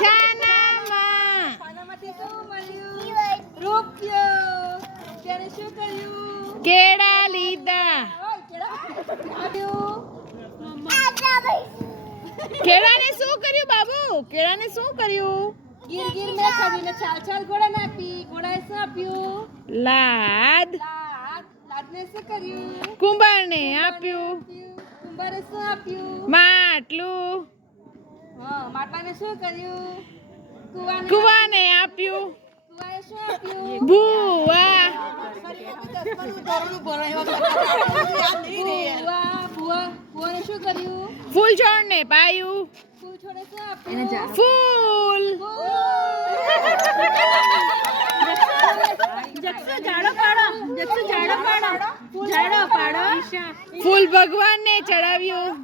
છાનામાં. છાનામાંથી શું મળ્યું? રૂપિયો. રૂપિયાને શું કર્યું? કેળા લીધા. કેળાને શું કર્યું બાબુ? કેળાને શું કર્યું? ગીર ગીર મેં ખરીને છાલ છાલ ઘોડાને આપી. ઘોડાએ શું આપ્યું? લાદ. લાદને શું કર્યું? કુંભારને આપ્યું. કુંભારે શું આપ્યું? માટલું. હા, માટલાને શું કર્યું? કુવાને આપ્યું. કુવાએ શું આપ્યું? ભૂવા. ભૂવાને શું કર્યું? ફૂલ છોડને પાયું. ફૂલ છોડે શું આપ્યું? ફૂલ. ફૂલ ભગવાનને ચડાવ્યું.